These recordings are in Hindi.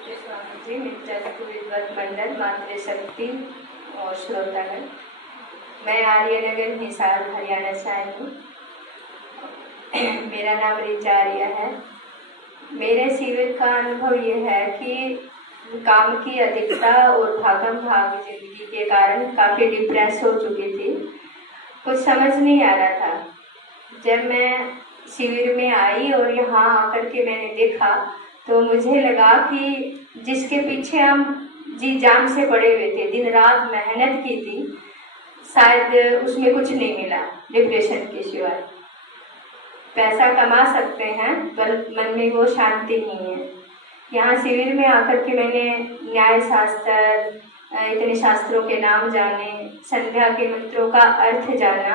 पूज्य स्वामी जी, नित्यानंद विद्वत मंडल, मातृशक्ति और श्रोतागण, मैं आर्यनगर हिसार हरियाणा से आई हूँ। मेरा नाम ऋचा आर्य है। मेरे शिविर का अनुभव ये है कि काम की अधिकता और भागम भाग जिंदगी के कारण काफ़ी डिप्रेस हो चुकी थी। कुछ समझ नहीं आ रहा था। जब मैं शिविर में आई और यहाँ आकर के मैंने देखा तो मुझे लगा कि जिसके पीछे हम जी जान से पड़े हुए थे, दिन रात मेहनत की थी, शायद उसमें कुछ नहीं मिला डिप्रेशन के सिवाय। पैसा कमा सकते हैं पर मन में वो शांति नहीं है। यहाँ शिविर में आकर के मैंने न्याय शास्त्र, इतने शास्त्रों के नाम जाने, संध्या के मंत्रों का अर्थ जाना।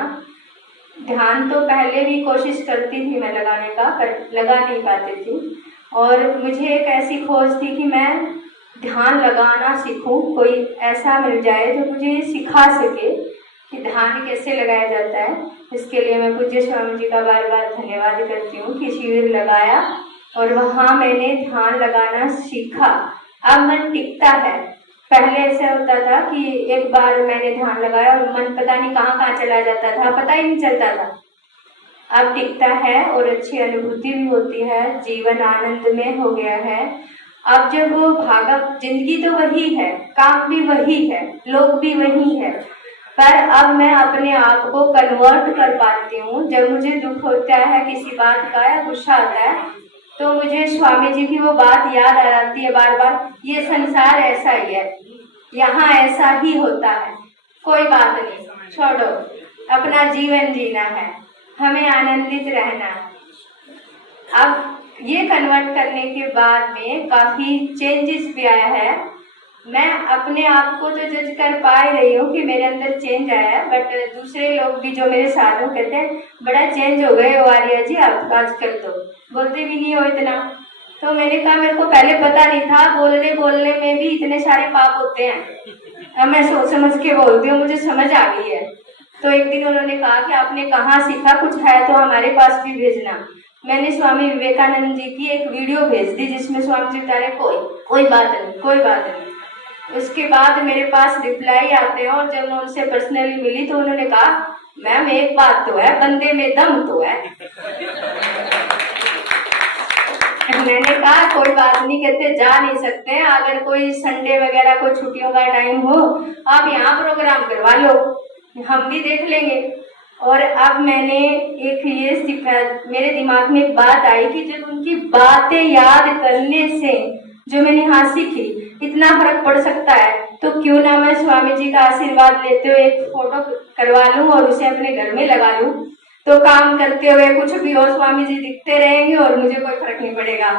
ध्यान तो पहले भी कोशिश करती थी मैं लगाने का, पर लगा नहीं पाती थी। और मुझे एक ऐसी खोज थी कि मैं ध्यान लगाना सीखूं, कोई ऐसा मिल जाए जो मुझे सिखा सके कि ध्यान कैसे लगाया जाता है। इसके लिए मैं पूज्य स्वामी जी का बार बार धन्यवाद करती हूँ कि शिविर लगाया और वहाँ मैंने ध्यान लगाना सीखा। अब मन टिकता है। पहले ऐसा होता था कि एक बार मैंने ध्यान लगाया और मन पता नहीं कहाँ कहाँ चला जाता था, पता ही नहीं चलता था। अब टिकता है और अच्छी अनुभूति भी होती है, जीवन आनंद में हो गया है। अब जब वो भागा, जिंदगी तो वही है, काम भी वही है, लोग भी वही है, पर अब मैं अपने आप को कन्वर्ट कर पाती हूँ। जब मुझे दुख होता है किसी बात का या गुस्सा आता है तो मुझे स्वामी जी की वो बात याद आ जाती है बार बार, ये संसार ऐसा ही है, यहाँ ऐसा ही होता है, कोई बात नहीं, छोड़ो, अपना जीवन जीना है, हमें आनंदित रहना है। अब ये कन्वर्ट करने के बाद में काफ़ी चेंजेस भी आया है। मैं अपने आप को तो जज कर पा ही रही हूँ कि मेरे अंदर चेंज आया है, बट दूसरे लोग भी जो मेरे साथ हो कहते हैं बड़ा चेंज हो गए हो आर्या जी आप आजकल, तो बोलते भी नहीं हो इतना। तो मैंने कहा मेरे को पहले पता नहीं था, बोलने में भी इतने सारे पाप होते हैं। अब मैं सोच समझ के बोलती हूँ, मुझे समझ आ गई है। तो एक दिन उन्होंने कहा कि आपने कहाँ सीखा, कुछ है तो हमारे पास भी भेजना। मैंने स्वामी विवेकानंद जी की एक वीडियो भेज दी जिसमें स्वामी जी बता रहे कोई बात नहीं, कोई बात नहीं। उसके बाद मेरे पास रिप्लाई आते हैं और जब मैं उनसे पर्सनली मिली तो उन्होंने कहा मैम एक बात तो है, बंदे में दम तो है। मैंने कहा कोई बात नहीं, कहते जा नहीं सकते, अगर कोई संडे वगैरह कोई छुट्टियों का टाइम हो आप यहाँ प्रोग्राम करवा लो, हम भी देख लेंगे। और अब मैंने एक ये सीखा, मेरे दिमाग में एक बात आई कि जब उनकी बातें याद करने से जो मैंने यहाँ सीखी इतना फर्क पड़ सकता है, तो क्यों ना मैं स्वामी जी का आशीर्वाद लेते हुए एक फोटो करवा लूं और उसे अपने घर में लगा लूं, तो काम करते हुए कुछ भी और स्वामी जी दिखते रहेंगे और मुझे कोई फर्क नहीं पड़ेगा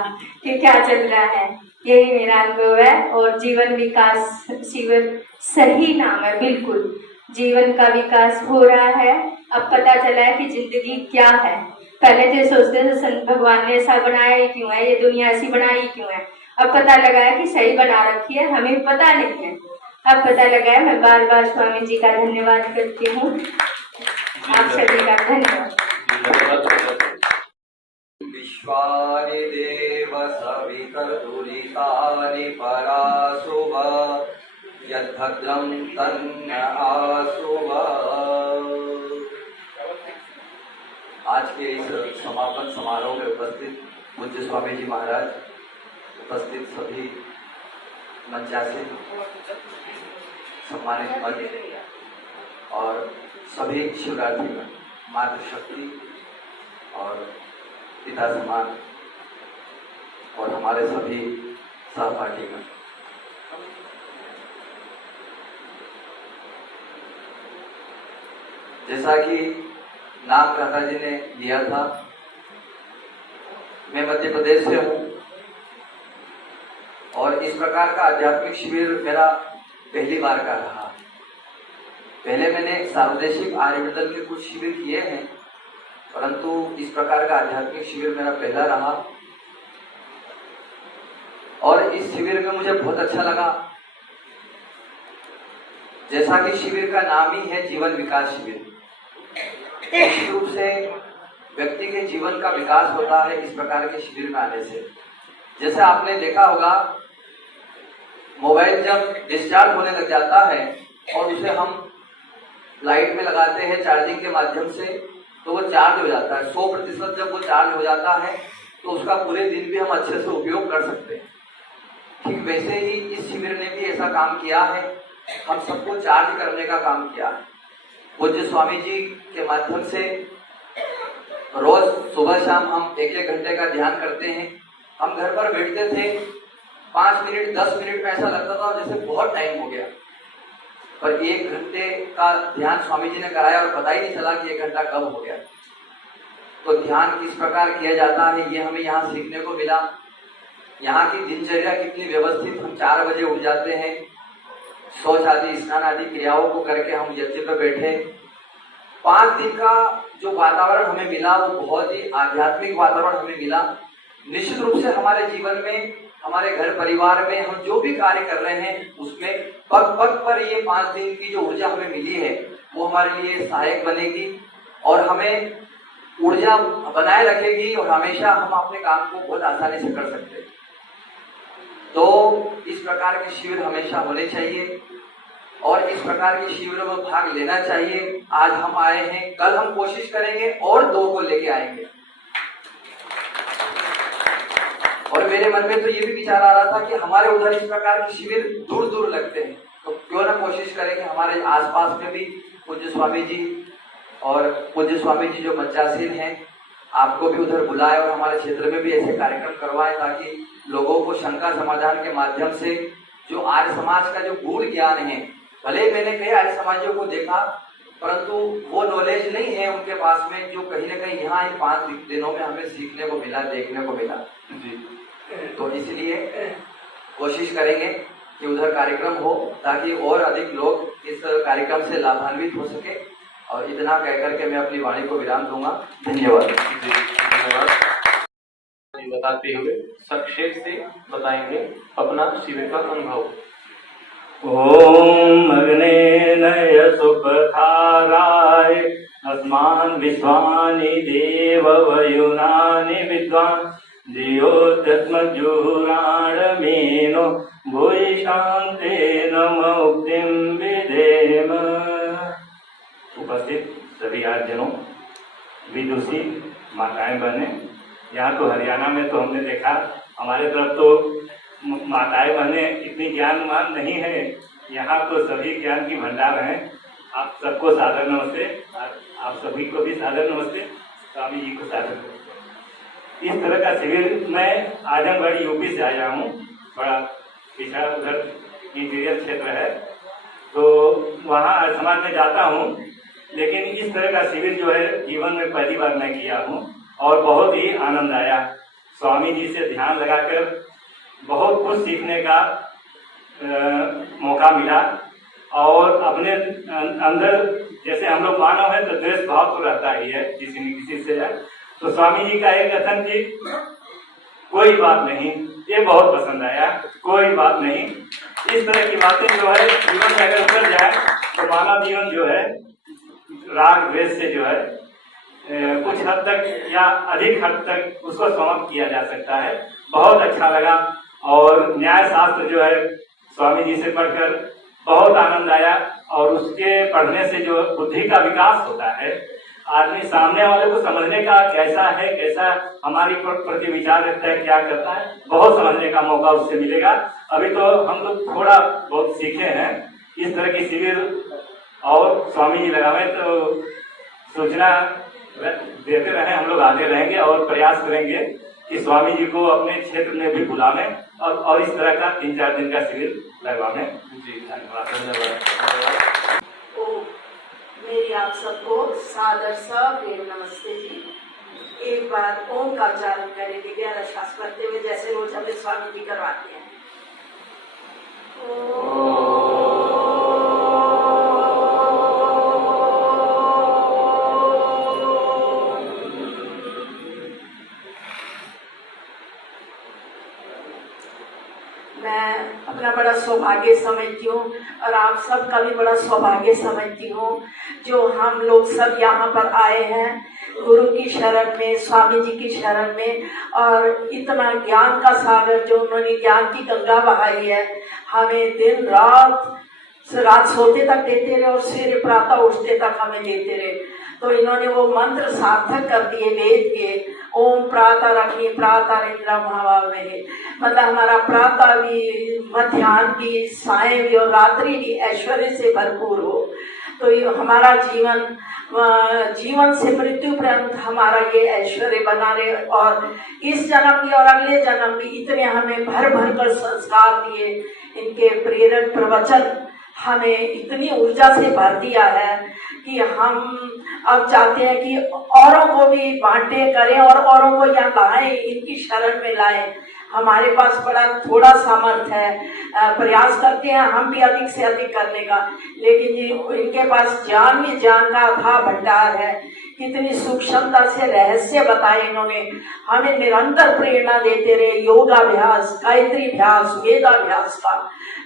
कि क्या चल रहा है। यही मेरा अनुभव है। और जीवन विकास शिविर सही नाम है, बिल्कुल जीवन का विकास हो रहा है। अब पता चला है कि जिंदगी क्या है। पहले तो सोचते थे संत भगवान ने ऐसा बनाया ही क्यों है, ये दुनिया ऐसी बनाई ही क्यों है। अब पता लगा है कि सही बना रखी है, हमें पता नहीं है, अब पता लगा है। मैं बार बार स्वामी जी का धन्यवाद करती हूँ। आप सभी का धन्यवाद। विश्वानि देव सवितुरितानि पराशुभ यद्भद्रं तन्न आशुभ। आज के इस समापन समारोह में उपस्थित पूज्य स्वामी जी महाराज, उपस्थित सभी मंचासीन सम्मानित मंच और सभी शिवरात्रि मातृशक्ति और पिता समान और हमारे सभी सहपाठीगण, जैसा कि नाम भ्राता जी ने दिया था, मैं मध्य प्रदेश से हूँ और इस प्रकार का आध्यात्मिक शिविर मेरा पहली बार का रहा। पहले मैंने सार्वदेशिक आर्यमंडल के कुछ शिविर किए हैं, परंतु इस प्रकार का आध्यात्मिक शिविर मेरा पहला रहा और इस शिविर में मुझे बहुत अच्छा लगा। जैसा कि शिविर का नाम ही है जीवन विकास शिविर, निश्चित रूप से व्यक्ति के जीवन का विकास होता है इस प्रकार के शिविर में आने से। जैसे आपने देखा होगा मोबाइल जब डिस्चार्ज होने लग जाता है और उसे हम लाइट में लगाते हैं चार्जिंग के माध्यम से, तो वो चार्ज हो जाता है। 100% जब वो चार्ज हो जाता है तो उसका पूरे दिन भी हम अच्छे से उपयोग कर सकते हैं। ठीक वैसे ही इस शिविर ने भी ऐसा काम किया है, हम सबको चार्ज करने का काम किया है। पूज्य स्वामी जी के माध्यम से रोज सुबह शाम हम 1-1 घंटे का ध्यान करते हैं। हम घर पर बैठते थे, 5 मिनट 10 मिनट में ऐसा लगता था जैसे बहुत टाइम हो गया, पर 1 घंटे का ध्यान स्वामी जी ने कराया और पता ही नहीं चला कि 1 घंटा कब हो गया। तो ध्यान किस प्रकार किया जाता है ये हमें यहाँ सीखने को मिला। यहाँ की दिनचर्या कितनी व्यवस्थित, हम 4 बजे उठ जाते हैं, शौच आदि स्नान आदि क्रियाओं को करके हम यज्ञ पर बैठे। 5 दिन का जो वातावरण हमें मिला वो बहुत ही आध्यात्मिक वातावरण हमें मिला। निश्चित रूप से हमारे जीवन में, हमारे घर परिवार में हम जो भी कार्य कर रहे हैं उसमें पग पग पर ये 5 दिन की जो ऊर्जा हमें मिली है वो हमारे लिए सहायक बनेगी और हमें ऊर्जा बनाए रखेगी और हमेशा हम अपने काम को बहुत आसानी से कर सकते हैं। तो इस प्रकार के शिविर हमेशा होने चाहिए और इस प्रकार के शिविरों में भाग लेना चाहिए। आज हम आए हैं, कल हम कोशिश करेंगे और 2 को लेके आएंगे। और मेरे मन में तो ये भी विचार आ रहा था कि हमारे उधर इस प्रकार के शिविर दूर दूर लगते हैं, तो क्यों ना कोशिश करें कि हमारे आसपास में भी पूज्य स्वामी जी और पूज्य स्वामी जी जो मंचासीन हैं आपको भी उधर बुलाए और हमारे क्षेत्र में भी ऐसे कार्यक्रम करवाए, ताकि लोगों को शंका समाधान के माध्यम से जो आर्य समाज का जो गूढ़ ज्ञान है, भले मैंने कई आर्य समाजों को देखा परंतु वो नॉलेज नहीं है उनके पास में जो कहीं ना कहीं यहाँ इन 5 दिनों में हमें सीखने को मिला, देखने को मिला जी। तो इसलिए कोशिश करेंगे कि उधर कार्यक्रम हो ताकि और अधिक लोग इस कार्यक्रम से लाभान्वित हो सके। और इतना कहकर के मैं अपनी वाणी को विराम दूंगा। धन्यवाद। धन्यवाद। बताते हुए संक्षेप से बताएंगे अपना शिविर का अनुभव। ओम अग्ने नय सुपथाराय अस्मान् विश्वानि देव वयुनानि विद्वान् धियो तस्मज्जुहुराण मेनो भूय शान्तेन मुक्तिं विधेम। उपस्थित सभी आर्यजनों, विदुषी माताएं बहनें, यहाँ तो हरियाणा में तो हमने देखा, हमारे तरफ तो माताएं बहनें इतनी ज्ञानवान नहीं है। यहाँ तो सभी ज्ञान की भंडार हैं। आप सबको सादर नमस्ते, आप सभी को भी सादर नमस्ते, स्वामी जी को सादर नमस्ते। इस तरह का शिविर मैं आजमगढ़ यूपी से आया हूँ, बड़ा पिछड़ा उधर इंटीरियर क्षेत्र है, तो वहाँ समाज में जाता हूँ, लेकिन इस तरह का शिविर जो है जीवन में पहली बार मैं किया हूँ और बहुत ही आनंद आया। स्वामी जी से ध्यान लगाकर बहुत कुछ सीखने का मौका मिला और अपने अंदर, जैसे हम लोग मानव हैं तो द्वेष भाव तो रहता ही है किसी न किसी से है, तो स्वामी जी का एक कथन कि कोई बात नहीं, ये बहुत पसंद आया, कोई बात नहीं। इस तरह की बातें जो है जीवन में अगर उतर जाए तो मानव जीवन जो है राग द्वेष से जो है कुछ हद तक या अधिक हद तक उसको समाप्त किया जा सकता है। बहुत अच्छा लगा और न्याय शास्त्र जो है स्वामी जी से पढ़कर बहुत आनंद आया और उसके पढ़ने से जो बुद्धि का विकास होता है, आदमी सामने वाले को समझने का कैसा है, कैसा हमारी प्रति विचार रखता है, क्या करता है, बहुत समझने का मौका उससे मिलेगा। अभी तो हम लोग थोड़ा बहुत सीखे हैं। इस तरह की शिविर और स्वामी जी लगावे तो सूचना देते रहे, हम लोग आते रहेंगे और प्रयास करेंगे कि स्वामी जी को अपने क्षेत्र में भी बुलावें और इस तरह का 3-4 दिन का शिविर लगवाएं। जी धन्यवाद। मेरी आप सबको सादर सा प्रेम नमस्ते जी। एक बार ओम का उच्चारण करेंगे 11 श्वास करते हुए, जैसे रोज हमें स्वामी जी करवाते हैं। मैं अपना बड़ा सौभाग्य समझती हूँ और आप सबका भी बड़ा सौभाग्य समझती हूँ जो हम लोग सब यहाँ पर आए हैं। गुरु की शरण में, स्वामी जी की शरण में, और इतना ज्ञान का सागर जो उन्होंने ज्ञान की गंगा बहाई है, हमें दिन रात सोते तक देते रहे और सवेरे प्रातः उठते तक हमें देते रहे। तो इन्होंने वो मंत्र सार्थक कर दिए वेद के, ओम प्रातः रखी प्रातः इंद्र महावावहे, मतलब हमारा प्रातः भी, मध्याह्न भी, सायं भी और रात्रि भी ऐश्वर्य से भरपूर हो। तो ये हमारा जीवन से मृत्यु पर्यंत हमारा ये ऐश्वर्य बना रहे, और इस जन्म भी और अगले जन्म भी इतने हमें भर भर कर संस्कार दिए। इनके प्रेरक प्रवचन हमें इतनी ऊर्जा से भर दिया है कि हम अब चाहते हैं कि औरों को भी बांटे करें और औरों को यहाँ लाएं, इनकी शरण में लाएं। हमारे पास बड़ा थोड़ा सामर्थ है, प्रयास करते हैं हम भी अधिक से अधिक करने का, लेकिन इनके पास ज्ञान ही ज्ञान का अथाह भंडार है। कितनी सूक्ष्मता से रहस्य बताए इन्होंने, हमें निरंतर प्रेरणा देते रहे। योगाभ्यास, गायत्री अभ्यास, वेदाभ्यास का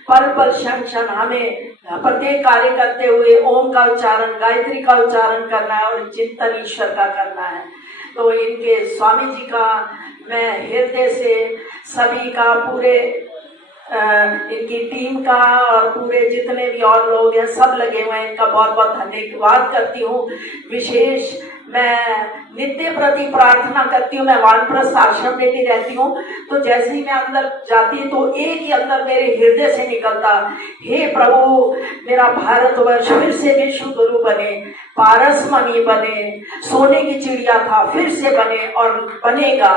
पल पल क्षण क्षण हमें प्रत्येक कार्य करते हुए ओम का उच्चारण, गायत्री का उच्चारण करना है और चिंतन ईश्वर का करना है। तो इनके स्वामी जी का मैं हृदय से सभी का, पूरे इनकी टीम का और पूरे जितने भी और लोग हैं सब लगे हुए हैं, इनका बहुत बहुत धन्यवाद करती हूँ। विशेष मैं नित्य प्रति प्रार्थना करती हूँ। मैं वानप्रस्थ आश्रम में भी रहती हूँ, तो जैसे ही मैं अंदर जाती तो एक ही अंदर मेरे हृदय से निकलता, हे प्रभु मेरा भारतवर्ष फिर से विश्व गुरु बने, पारसमणि बने, सोने की चिड़िया था फिर से बने और बनेगा।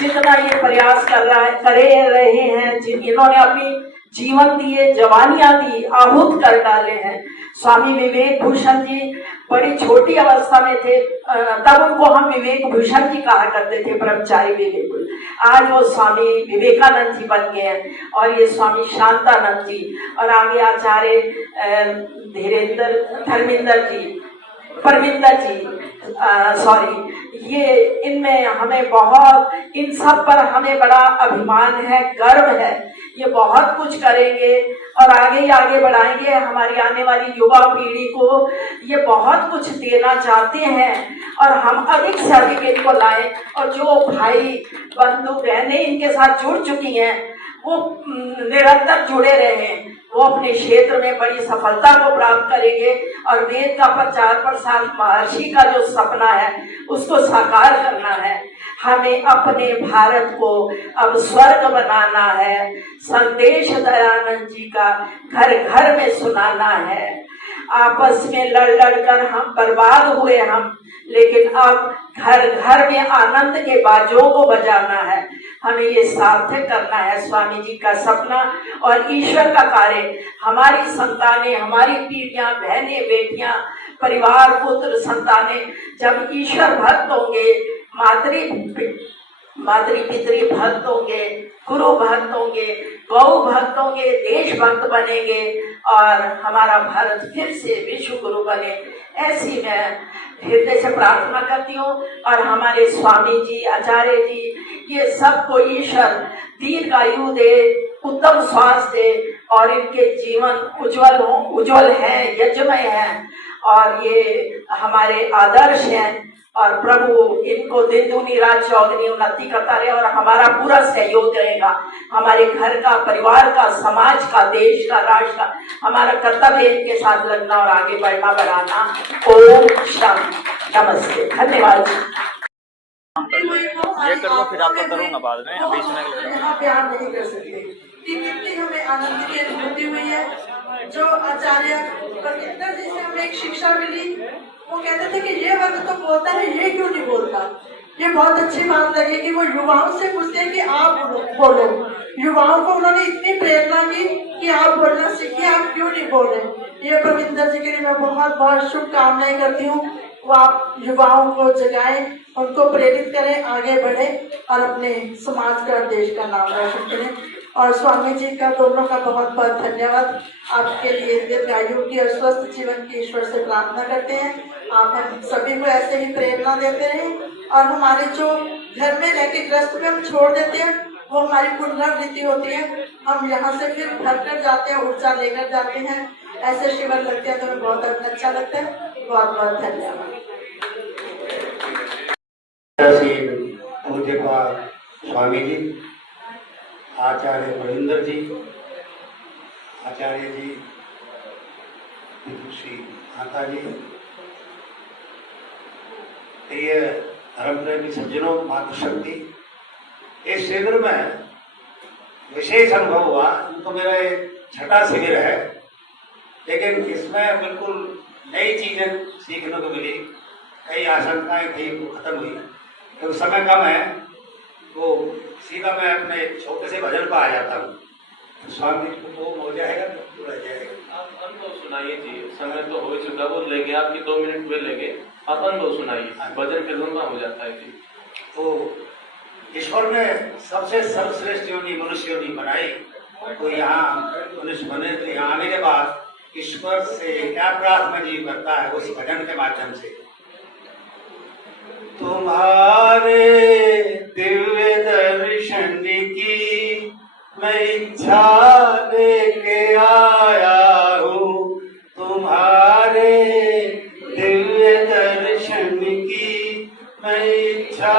जितना ये प्रयास करे रहे हैं, इन्होंने अपनी जीवन दिए, जवानियां दी, आहूत कर डाले हैं। स्वामी विवेक भूषण जी बड़ी छोटी अवस्था में थे, तब उनको हम विवेक भूषण जी कहा करते थे, ब्रह्मचारी विवेक। आज वो स्वामी विवेकानंद जी बन गए हैं, और ये स्वामी शांतानंद जी, और आगे आचार्य परमिंदर जी, ये इनमें हमें बहुत, इन सब पर हमें बड़ा अभिमान है, गर्व है। ये बहुत कुछ करेंगे और आगे ही आगे बढ़ाएंगे। हमारी आने वाली युवा पीढ़ी को ये बहुत कुछ देना चाहते हैं, और हम अधिक से अधिक इनको लाएं। और जो भाई बंधु बहनें इनके साथ जुड़ चुकी हैं वो निरंतर जुड़े रहें, वो अपने क्षेत्र में बड़ी सफलता को प्राप्त करेंगे, और वेद का प्रचार प्रसार, महर्षि का जो सपना है उसको साकार करना है। हमें अपने भारत को अब स्वर्ग बनाना है, संदेश दयानंद जी का घर घर में सुनाना है। आपस में लड़ लड़कर हम बर्बाद हुए लेकिन अब घर घर में आनंद के बाजों को बजाना है। हमें ये सार्थक करना है स्वामी जी का सपना और ईश्वर का कार्य। हमारी संतानें, हमारी पीढ़ियां, बहनें, बेटियां, परिवार, पुत्र, संतानें जब ईश्वर भक्त होंगे, मातृ पितृ भक्त होंगे, गुरु भक्त होंगे, गौ भक्त होंगे, देश भक्त बनेंगे, और हमारा भारत फिर से विश्व गुरु बने, ऐसी मैं हृदय से प्रार्थना करती हूँ। और हमारे स्वामी जी, आचार्य जी, ये सबको ईश्वर दीर्घायु दे, उत्तम स्वास्थ्य दे, और इनके जीवन उज्जवल है, यज्ञमय है, और ये हमारे आदर्श हैं। और प्रभु इनको दिन दूनी रात चौगुनी उन्नति करता रहे, और हमारा पूरा सहयोग रहेगा। हमारे घर का, परिवार का, समाज का, देश का, राष्ट्र का हमारा कर्तव्य इनके साथ लगना और आगे बढ़ना, बढ़ाना। ओम शांति, नमस्ते, धन्यवाद। ये करूँगा फिर आपका करूँगा बाद में, अभी इसमें प्यार नहीं कर सकते। कितनी हमें आनंद की अनुभूति हुई है। जो आचार्य परमिंदर जी से हमें एक शिक्षा मिली, वो कहते थे कि ये वर्ग तो बोलता है, ये क्यों नहीं बोलता। ये बहुत अच्छी बात लगी कि वो युवाओं से पूछते हैं कि आप बोलो। युवाओं को उन्होंने इतनी प्रेरणा दी कि आप बोलना सीखिए, आप क्यों नहीं बोल रहे। ये परमिंदर जी के लिए मैं बहुत बहुत शुभकामनाएं करती हूँ। वो आप युवाओं को जगाएं, उनको प्रेरित करें, आगे बढ़े और अपने समाज का, देश का नाम रोशन करें। और स्वामी जी का, दोनों का बहुत बहुत धन्यवाद। आपके लिए दीर्घायु की और स्वस्थ जीवन की ईश्वर से प्रार्थना करते हैं। आप हम सभी को ऐसे ही प्रेरणा देते रहें, और हमारे जो घर में रह के ग्रस्त में हम छोड़ देते हैं, वो हमारी पुनरावृत्ति होती है। हम यहाँ से फिर भर कर जाते हैं, ऊर्जा लेकर जाते हैं। ऐसे शिविर लगते हैं तो हमें बहुत अच्छा लगता है। बहुत बहुत धन्यवाद। श्री पूज्यपाद स्वामी जी, आचार्य प्रविंदर जी, आचार्य जी, श्री माता जी, प्रिय धर्म प्रेमी सज्जनों, मातृशक्ति, इस शिविर में विशेष अनुभव हुआ। तो मेरा ये छठा शिविर है, लेकिन इसमें बिल्कुल नई चीजें सीखने को मिली। कई आशंकाएं थी वो खत्म हुई, तो समय कम है वो सीधा मैं अपने छोटे से भजन पर आ जाता हूँ। तो स्वामी जी को हो जाएगा तो पूरा जाएगा। आप अनुभव सुनाइए जी, समय तो हो चुका, वो लेंगे आपके 2 मिनट वे लेंगे, आप अनुभव सुनाइए, भजन फिर लंबा हो जाता है जी। तो ईश्वर ने सबसे सर्वश्रेष्ठ योनि मनुष्य योनि बनाई, तो यहाँ मनुष्य बने, तो यहाँ आने के बाद ईश्वर से क्या प्रार्थना जी करता है उस भजन के माध्यम से। तुम्हारे दिव्य दर्शन की मैं इच्छा लेके आया हूँ, तुम्हारे दिव्य दर्शन की मैं इच्छा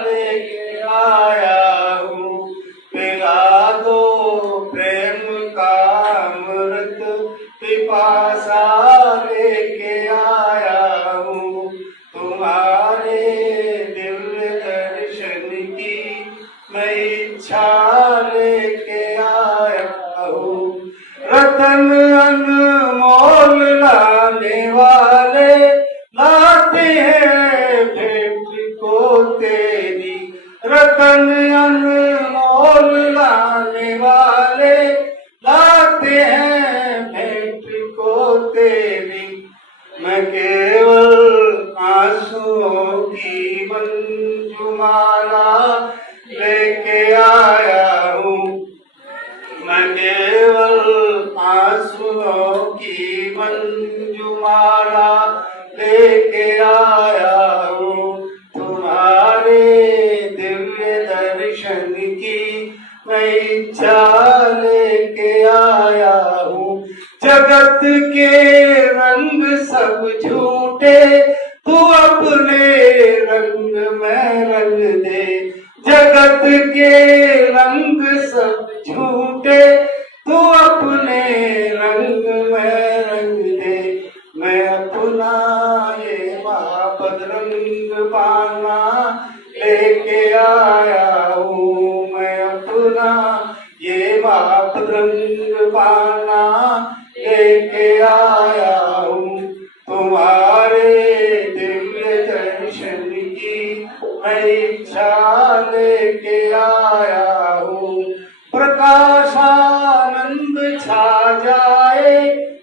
लेके आया हूँ। पिला दो प्रेम का अमृत पिपासा लेके आया हूँ, तुम्हारे दिव्य दर्शन की मैं इच्छा लेके आया हूँ। रतन अनमोल लाने वाले लाते हैं भेंट को तेरी, रतन अनमोल लाने वाले लाते हैं भेंट को तेरी। मैं केवल आंसुओं की मंजुमाला लेके आया हूँ, मैं केवल आंसुओं की मंजुमाला लेके आया हूँ। तुम्हारे दिव्य दर्शन की मैं इच्छा लेके आया हूँ। जगत के रंग सब झूठे, तू अपने रंग में रंग दे। जगत के रंग सब झूठे, तू अपने रंग में रंग दे। मैं अपना ये महापद रंग पाना लेके आया हूँ, मैं अपना ये महापद रंग पाना लेके आया हूँ। तुम्हारे दिव्य दर्शन की मैं इच्छा लेके आया हूँ। प्रकाशानंद छा जाए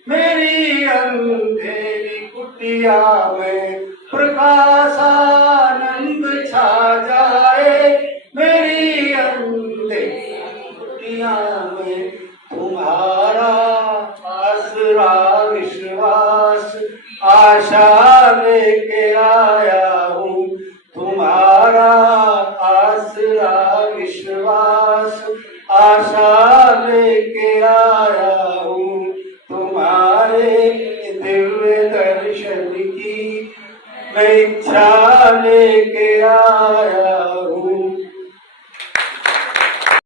मेरी अंधेरी कुटिया में, प्रकाशानंद छा जाए मेरी अंधेरी कुटिया में। तुम्हारा आसरा विश्वास आशा लेके आया हूँ, तुम्हारा आसरा विश्वास